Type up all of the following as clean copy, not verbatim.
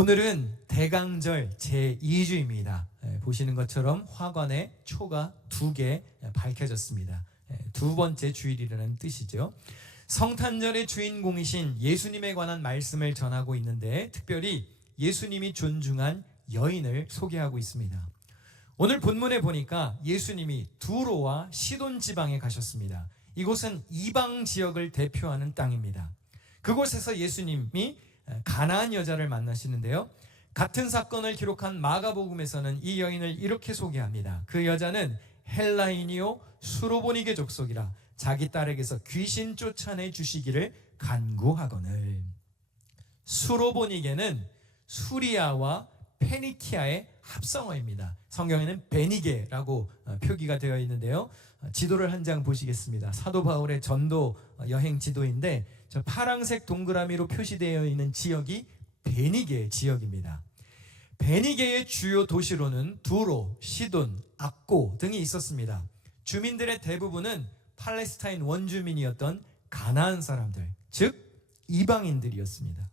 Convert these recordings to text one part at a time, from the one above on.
오늘은 대강절 제2주입니다. 보시는 것처럼 화관에 초가 2개 밝혀졌습니다. 두 번째 주일이라는 뜻이죠. 성탄절의 주인공이신 예수님에 관한 말씀을 전하고 있는데 특별히 예수님이 존중한 여인을 소개하고 있습니다. 오늘 본문에 보니까 예수님이 두로와 시돈 지방에 가셨습니다. 이곳은 이방 지역을 대표하는 땅입니다. 그곳에서 예수님이 가나안 여자를 만나시는데요. 같은 사건을 기록한 마가복음에서는 이 여인을 이렇게 소개합니다. 그 여자는 헬라인이요 수로보니게 족속이라 자기 딸에게서 귀신 쫓아내 주시기를 간구하거늘. 수로보니게는 수리아와 페니키아의 합성어입니다. 성경에는 베니게라고 표기가 되어 있는데요. 지도를 한 장 보시겠습니다. 사도 바울의 전도 여행 지도인데 저 파란색 동그라미로 표시되어 있는 지역이 베니게 지역입니다. 베니게의 주요 도시로는 두로, 시돈, 악고 등이 있었습니다. 주민들의 대부분은 팔레스타인 원주민이었던 가나안 사람들, 즉 이방인들이었습니다.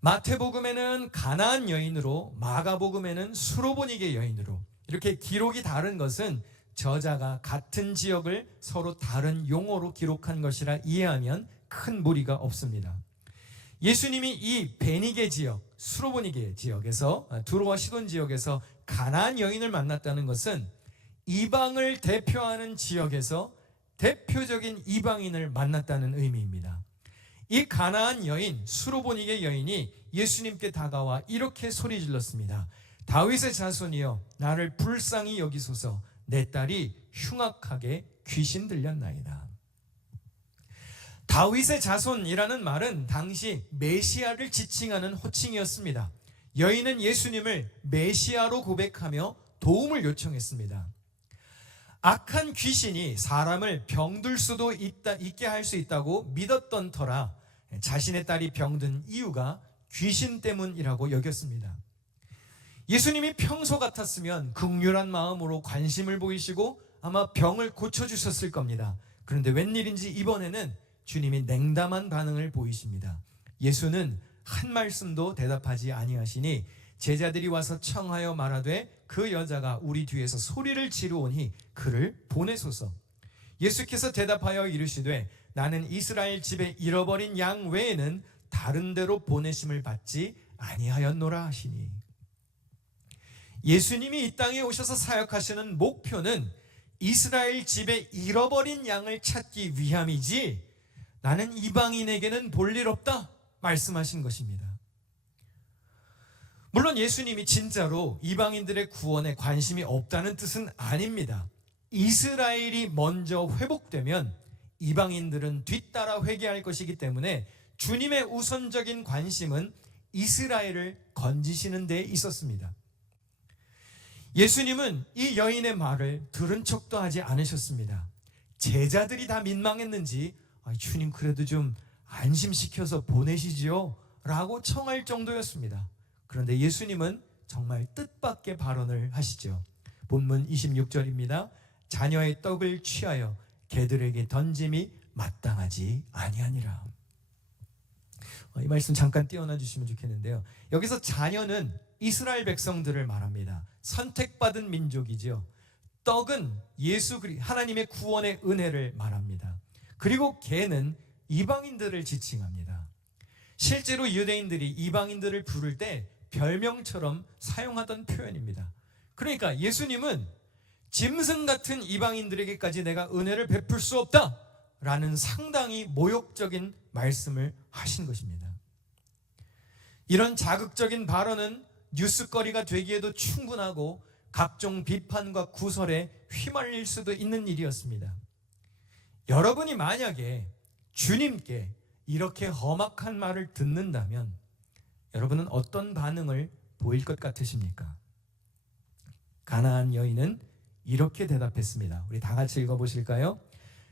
마태복음에는 가나안 여인으로, 마가복음에는 수로보니게 여인으로 이렇게 기록이 다른 것은 저자가 같은 지역을 서로 다른 용어로 기록한 것이라 이해하면 큰 무리가 없습니다. 예수님이 이 베니게 지역, 수로보니게 지역에서 두로와 시돈 지역에서 가나안 여인을 만났다는 것은 이방을 대표하는 지역에서 대표적인 이방인을 만났다는 의미입니다. 이 가나안 여인, 수로보니게 여인이 예수님께 다가와 이렇게 소리 질렀습니다. 다윗의 자손이여 나를 불쌍히 여기소서. 내 딸이 흉악하게 귀신 들렸나이다. 다윗의 자손이라는 말은 당시 메시아를 지칭하는 호칭이었습니다. 여인은 예수님을 메시아로 고백하며 도움을 요청했습니다. 악한 귀신이 사람을 병들 수도 있게 할 수 있다고 믿었던 터라 자신의 딸이 병든 이유가 귀신 때문이라고 여겼습니다. 예수님이 평소 같았으면 긍휼한 마음으로 관심을 보이시고 아마 병을 고쳐주셨을 겁니다. 그런데 웬일인지 이번에는 주님이 냉담한 반응을 보이십니다. 예수는 한 말씀도 대답하지 아니하시니 제자들이 와서 청하여 말하되 그 여자가 우리 뒤에서 소리를 지르오니 그를 보내소서. 예수께서 대답하여 이르시되 나는 이스라엘 집에 잃어버린 양 외에는 다른 데로 보내심을 받지 아니하였노라 하시니. 예수님이 이 땅에 오셔서 사역하시는 목표는 이스라엘 집에 잃어버린 양을 찾기 위함이지 나는 이방인에게는 볼일 없다 말씀하신 것입니다. 물론 예수님이 진짜로 이방인들의 구원에 관심이 없다는 뜻은 아닙니다. 이스라엘이 먼저 회복되면 이방인들은 뒤따라 회개할 것이기 때문에 주님의 우선적인 관심은 이스라엘을 건지시는 데 있었습니다. 예수님은 이 여인의 말을 들은 척도 하지 않으셨습니다. 제자들이 다 민망했는지 주님 그래도 좀 안심시켜서 보내시지요 라고 청할 정도였습니다. 그런데 예수님은 정말 뜻밖의 발언을 하시죠. 본문 26절입니다. 자녀의 떡을 취하여 개들에게 던짐이 마땅하지 아니하니라. 이 말씀 잠깐 띄워놔 주시면 좋겠는데요. 여기서 자녀는 이스라엘 백성들을 말합니다. 선택받은 민족이죠. 떡은 하나님의 구원의 은혜를 말합니다. 그리고 개는 이방인들을 지칭합니다. 실제로 유대인들이 이방인들을 부를 때 별명처럼 사용하던 표현입니다. 그러니까 예수님은 짐승 같은 이방인들에게까지 내가 은혜를 베풀 수 없다 라는 상당히 모욕적인 말씀을 하신 것입니다. 이런 자극적인 발언은 뉴스거리가 되기에도 충분하고 각종 비판과 구설에 휘말릴 수도 있는 일이었습니다. 여러분이 만약에 주님께 이렇게 험악한 말을 듣는다면 여러분은 어떤 반응을 보일 것 같으십니까? 가나안 여인은 이렇게 대답했습니다. 우리 다 같이 읽어보실까요?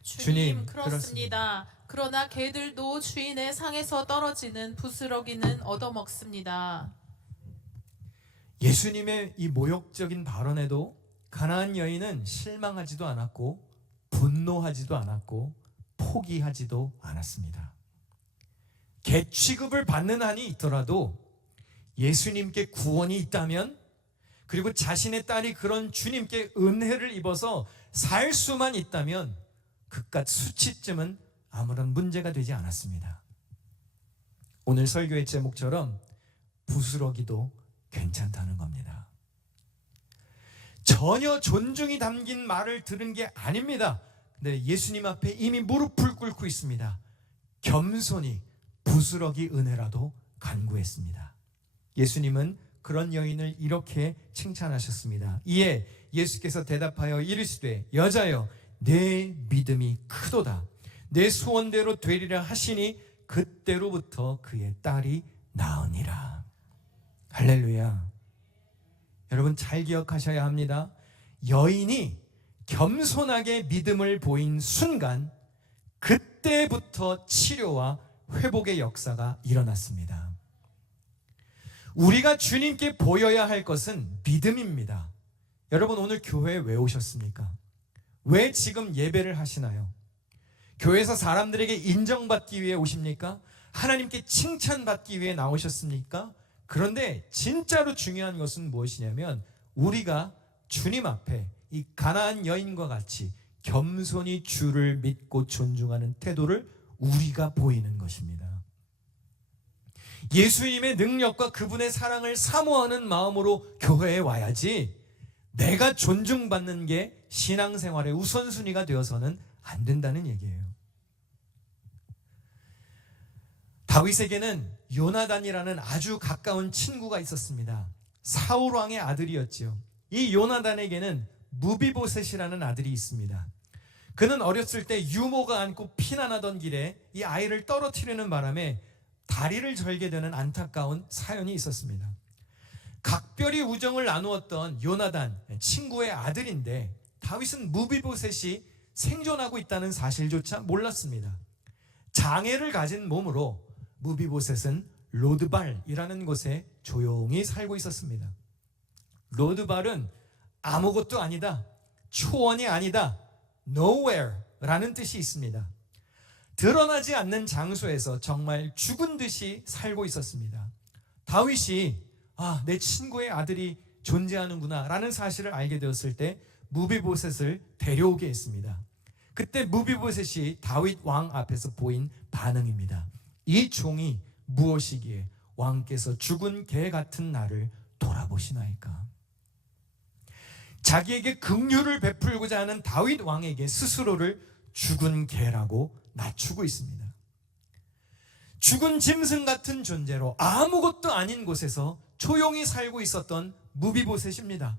주님 그렇습니다. 그러나 개들도 주인의 상에서 떨어지는 부스러기는 얻어먹습니다. 예수님의 이 모욕적인 발언에도 가나안 여인은 실망하지도 않았고 분노하지도 않았고 포기하지도 않았습니다. 개 취급을 받는 한이 있더라도 예수님께 구원이 있다면, 그리고 자신의 딸이 그런 주님께 은혜를 입어서 살 수만 있다면 그깟 수치쯤은 아무런 문제가 되지 않았습니다. 오늘 설교의 제목처럼 부스러기도 괜찮다는 겁니다. 전혀 존중이 담긴 말을 들은 게 아닙니다. 근데 예수님 앞에 이미 무릎을 꿇고 있습니다. 겸손히 부스러기 은혜라도 간구했습니다. 예수님은 그런 여인을 이렇게 칭찬하셨습니다. 이에 예수께서 대답하여 이르시되 여자여 내 믿음이 크도다. 내 소원대로 되리라 하시니 그때로부터 그의 딸이 나으니라. 할렐루야. 여러분 잘 기억하셔야 합니다. 여인이 겸손하게 믿음을 보인 순간 그때부터 치료와 회복의 역사가 일어났습니다. 우리가 주님께 보여야 할 것은 믿음입니다. 여러분 오늘 교회에 왜 오셨습니까? 왜 지금 예배를 하시나요? 교회에서 사람들에게 인정받기 위해 오십니까? 하나님께 칭찬받기 위해 나오셨습니까? 그런데 진짜로 중요한 것은 무엇이냐면 우리가 주님 앞에 이 가나안 여인과 같이 겸손히 주를 믿고 존중하는 태도를 우리가 보이는 것입니다. 예수님의 능력과 그분의 사랑을 사모하는 마음으로 교회에 와야지 내가 존중받는 게 신앙생활의 우선순위가 되어서는 안 된다는 얘기예요. 다윗에게는 요나단이라는 아주 가까운 친구가 있었습니다. 사울 왕의 아들이었지요. 이 요나단에게는 무비보셋이라는 아들이 있습니다. 그는 어렸을 때 유모가 안고 피난하던 길에 이 아이를 떨어뜨리는 바람에 다리를 절게 되는 안타까운 사연이 있었습니다. 각별히 우정을 나누었던 요나단, 친구의 아들인데 다윗은 무비보셋이 생존하고 있다는 사실조차 몰랐습니다. 장애를 가진 몸으로 무비보셋은 로드발이라는 곳에 조용히 살고 있었습니다. 로드발은 아무것도 아니다, 초원이 아니다, nowhere라는 뜻이 있습니다. 드러나지 않는 장소에서 정말 죽은 듯이 살고 있었습니다. 다윗이 내 친구의 아들이 존재하는구나 라는 사실을 알게 되었을 때 무비보셋을 데려오게 했습니다. 그때 무비보셋이 다윗 왕 앞에서 보인 반응입니다. 이 종이 무엇이기에 왕께서 죽은 개 같은 나를 돌아보시나이까. 자기에게 긍휼을 베풀고자 하는 다윗 왕에게 스스로를 죽은 개라고 낮추고 있습니다. 죽은 짐승 같은 존재로 아무것도 아닌 곳에서 조용히 살고 있었던 무비보셋입니다.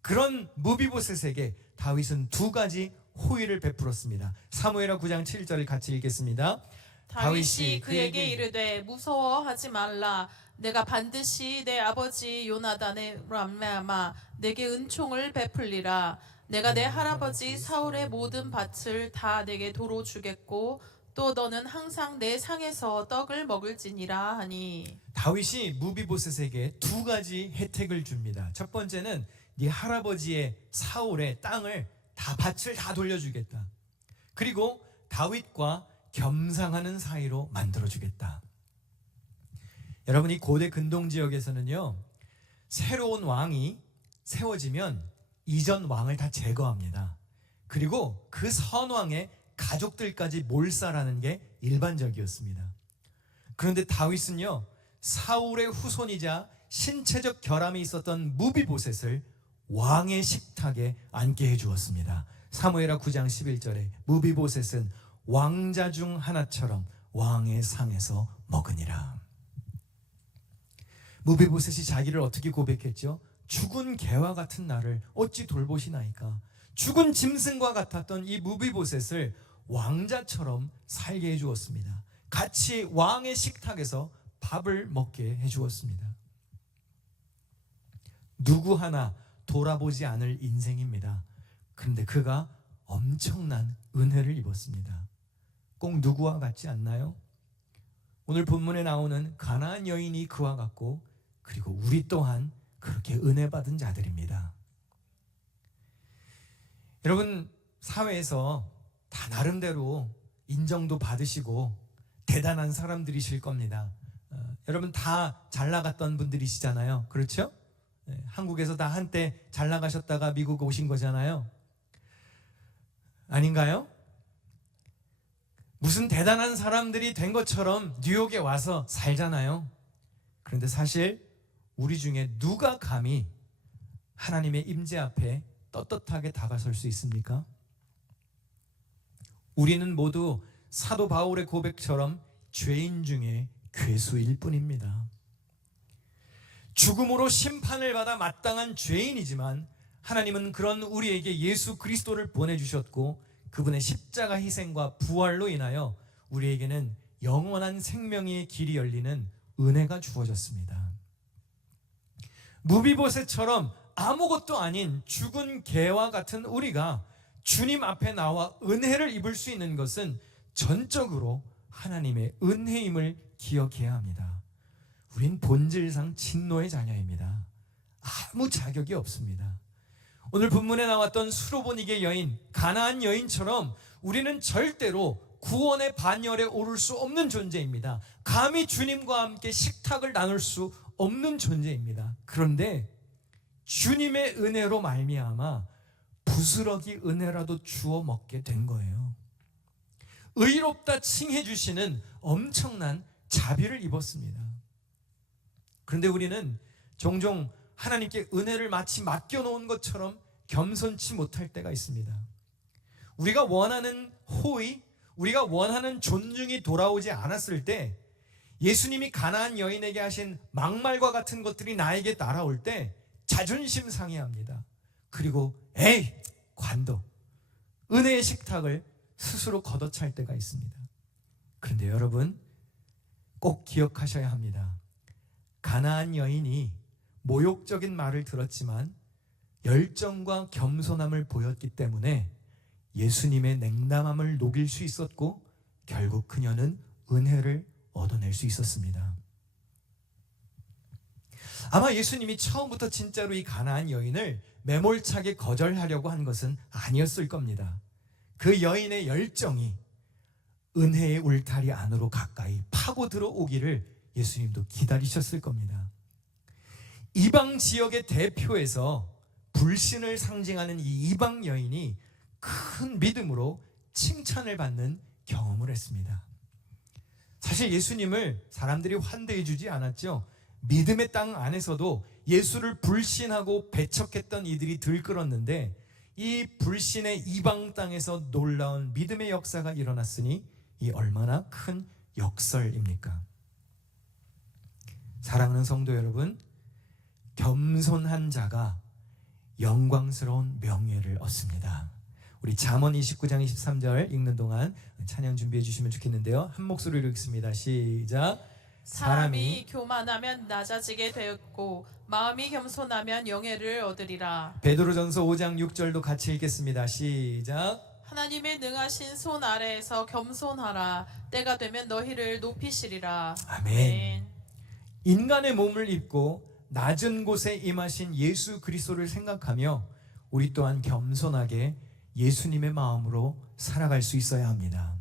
그런 무비보셋에게 다윗은 두 가지 호의를 베풀었습니다. 사무엘하 9장 7절을 같이 읽겠습니다. 다윗이 그에게 이르되 무서워하지 말라. 내가 반드시 내 아버지 요나단의 말미암아 내게 은총을 베풀리라. 내가 내 할아버지 사울의 모든 밭을 다 내게 도로 주겠고 또 너는 항상 내 상에서 떡을 먹을지니라 하니. 다윗이 무비보셋에게 두 가지 혜택을 줍니다. 첫 번째는 네 할아버지의 사울의 땅을 밭을 다 돌려주겠다. 그리고 다윗과 겸상하는 사이로 만들어주겠다. 여러분 이 고대 근동 지역에서는요, 새로운 왕이 세워지면 이전 왕을 다 제거합니다. 그리고 그 선왕의 가족들까지 몰살하는 게 일반적이었습니다. 그런데 다윗은요, 사울의 후손이자 신체적 결함이 있었던 무비보셋을 왕의 식탁에 앉게 해주었습니다. 사무엘하 9장 11절에 무비보셋은 왕자 중 하나처럼 왕의 상에서 먹으니라. 무비보셋이 자기를 어떻게 고백했죠? 죽은 개와 같은 나를 어찌 돌보시나이까. 죽은 짐승과 같았던 이 무비보셋을 왕자처럼 살게 해주었습니다. 같이 왕의 식탁에서 밥을 먹게 해주었습니다. 누구 하나 돌아보지 않을 인생입니다. 그런데 그가 엄청난 은혜를 입었습니다. 꼭 누구와 같지 않나요? 오늘 본문에 나오는 가나안 여인이 그와 같고, 그리고 우리 또한 그렇게 은혜 받은 자들입니다. 여러분 사회에서 다 나름대로 인정도 받으시고 대단한 사람들이실 겁니다. 여러분 다 잘 나갔던 분들이시잖아요. 그렇죠? 한국에서 다 한때 잘 나가셨다가 미국 오신 거잖아요. 아닌가요? 무슨 대단한 사람들이 된 것처럼 뉴욕에 와서 살잖아요. 그런데 사실 우리 중에 누가 감히 하나님의 임재 앞에 떳떳하게 다가설 수 있습니까? 우리는 모두 사도 바울의 고백처럼 죄인 중에 괴수일 뿐입니다. 죽음으로 심판을 받아 마땅한 죄인이지만 하나님은 그런 우리에게 예수 그리스도를 보내주셨고 그분의 십자가 희생과 부활로 인하여 우리에게는 영원한 생명의 길이 열리는 은혜가 주어졌습니다. 무비보셋처럼 아무것도 아닌 죽은 개와 같은 우리가 주님 앞에 나와 은혜를 입을 수 있는 것은 전적으로 하나님의 은혜임을 기억해야 합니다. 우린 본질상 진노의 자녀입니다. 아무 자격이 없습니다. 오늘 본문에 나왔던 수로보니게 여인, 가나안 여인처럼 우리는 절대로 구원의 반열에 오를 수 없는 존재입니다. 감히 주님과 함께 식탁을 나눌 수 없는 존재입니다. 그런데 주님의 은혜로 말미암아 부스러기 은혜라도 주워 먹게 된 거예요. 의롭다 칭해 주시는 엄청난 자비를 입었습니다. 그런데 우리는 종종 하나님께 은혜를 마치 맡겨놓은 것처럼 겸손치 못할 때가 있습니다. 우리가 원하는 호의, 우리가 원하는 존중이 돌아오지 않았을 때 예수님이 가나안 여인에게 하신 막말과 같은 것들이 나에게 날아올 때 자존심 상해합니다. 그리고 에이 관도 은혜의 식탁을 스스로 걷어찰 때가 있습니다. 그런데 여러분 꼭 기억하셔야 합니다. 가나안 여인이 모욕적인 말을 들었지만 열정과 겸손함을 보였기 때문에 예수님의 냉담함을 녹일 수 있었고 결국 그녀는 은혜를 얻어낼 수 있었습니다. 아마 예수님이 처음부터 진짜로 이 가나안 여인을 매몰차게 거절하려고 한 것은 아니었을 겁니다. 그 여인의 열정이 은혜의 울타리 안으로 가까이 파고 들어오기를 예수님도 기다리셨을 겁니다. 이방 지역의 대표에서 불신을 상징하는 이 이방 여인이 큰 믿음으로 칭찬을 받는 경험을 했습니다. 사실 예수님을 사람들이 환대해 주지 않았죠. 믿음의 땅 안에서도 예수를 불신하고 배척했던 이들이 들끓었는데 이 불신의 이방 땅에서 놀라운 믿음의 역사가 일어났으니 이 얼마나 큰 역설입니까? 사랑하는 성도 여러분, 겸손한 자가 영광스러운 명예를 얻습니다. 우리 잠언 29장 23절 읽는 동안 찬양 준비해 주시면 좋겠는데요. 한 목소리로 읽습니다. 시작. 사람이 교만하면 낮아지게 되었고 마음이 겸손하면 영예를 얻으리라. 베드로전서 5장 6절도 같이 읽겠습니다. 시작. 하나님의 능하신 손 아래에서 겸손하라. 때가 되면 너희를 높이시리라. 아멘. 인간의 몸을 입고 낮은 곳에 임하신 예수 그리스도를 생각하며 우리 또한 겸손하게 예수님의 마음으로 살아갈 수 있어야 합니다.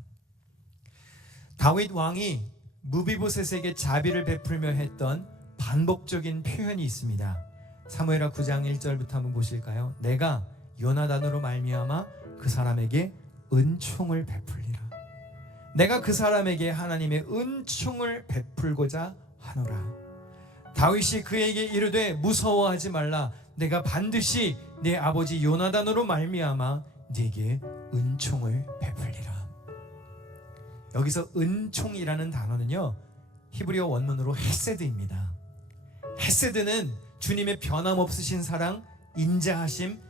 다윗 왕이 무비보셋에게 자비를 베풀며 했던 반복적인 표현이 있습니다. 사무엘하 9장 1절부터 한번 보실까요? 내가 요나단으로 말미암아 그 사람에게 은총을 베풀리라. 내가 그 사람에게 하나님의 은총을 베풀고자 하노라. 다윗이 그에게 이르되 무서워하지 말라. 내가 반드시 내 아버지 요나단으로 말미암아 네게 은총을 베풀리라. 여기서 은총이라는 단어는요 히브리어 원문으로 헤세드입니다. 헤세드는 주님의 변함없으신 사랑, 인자하심,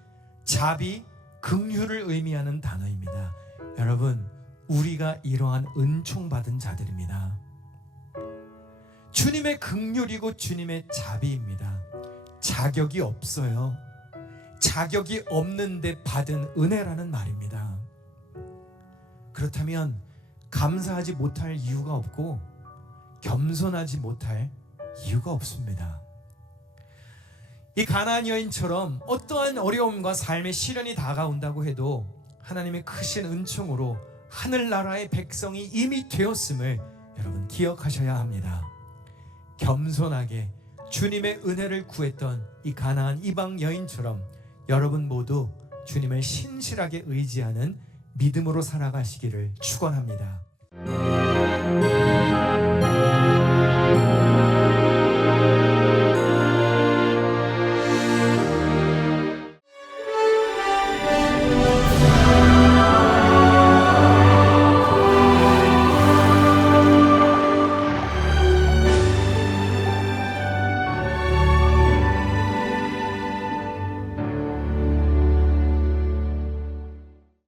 자비, 긍휼을 의미하는 단어입니다. 여러분, 우리가 이러한 은총 받은 자들입니다. 주님의 긍휼이고 주님의 자비입니다. 자격이 없어요. 자격이 없는데 받은 은혜라는 말입니다. 그렇다면 감사하지 못할 이유가 없고 겸손하지 못할 이유가 없습니다. 이 가나안 여인처럼 어떠한 어려움과 삶의 시련이 다가온다고 해도 하나님의 크신 은총으로 하늘나라의 백성이 이미 되었음을 여러분 기억하셔야 합니다. 겸손하게 주님의 은혜를 구했던 이 가나안 이방 여인처럼 여러분 모두 주님을 신실하게 의지하는 믿음으로 살아가시기를 축원합니다.